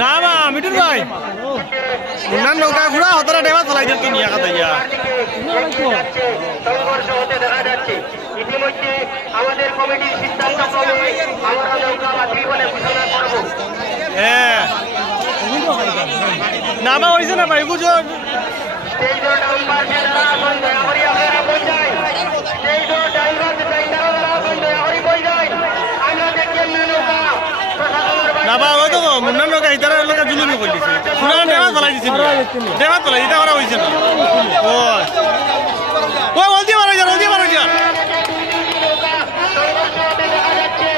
না মা মিটুর ভাই মুন্নার নৌকা ঘোড়া হতরা ডেবা চলাই দিন নিয়ে কথা ইয়া সংঘর্ষ হতে দেখা যাচ্ছে। ইতিমধ্যে আমাদের কমিটির সিদ্ধান্ত ক্রমে আমরা নৌকা বাতিল বলে ঘোষণা করব। হ্যাঁ নামা হয়েছে না ভাই বুঝো স্টেজর নাম্বার যারা এখন দয়া করে আপনারা বই যায়, স্টেজর ড্রাইভার যারা এখন দয়া করে বই যায়। আমরা দেখি নৌকা না বা ওই তো মুন্নার নৌকা ইতারা লোক জুলুমি করে দিছে পুরা ডেবা চলাই দিছে ডেবা চলাই দিতে করা হয়েছে না ও বলতে পারো যা বলতে পারো যা সংঘর্ষ হতে দেখা যাচ্ছে।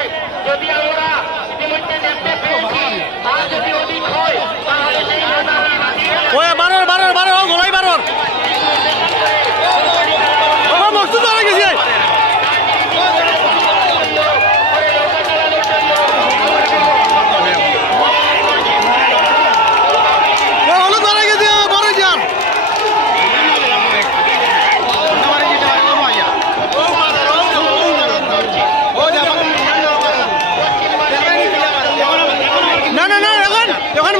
যদি আমরা ইতিমধ্যে দেখতে পেয়েছি আর যদি অধিক হয় তাহলে সেই নৌকা বাতিল ওই বারোর বারোর বারো গোলাই বারোর ও মকসুদ হয়ে গেছে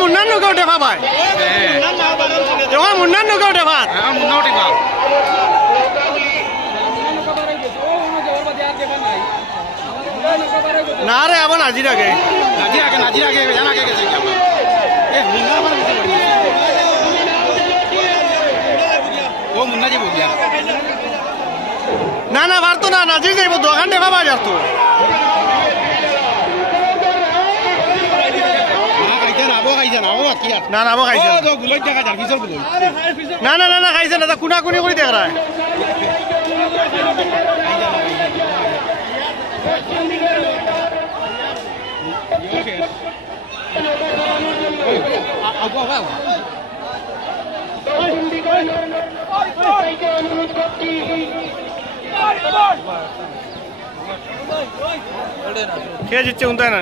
মুন্নার নৌকা দেখা পায় এখন মুন্নার নৌকা দেখা না রে আবার নাজির আগে না না পারতো না নাজির যাইব দোকান দেখা পাওয়া যাত না না খাইছে না না না না খাইছে না কুনা কুনি করে দেখ রায় খেয়ে দিচ্ছে উন্তায় না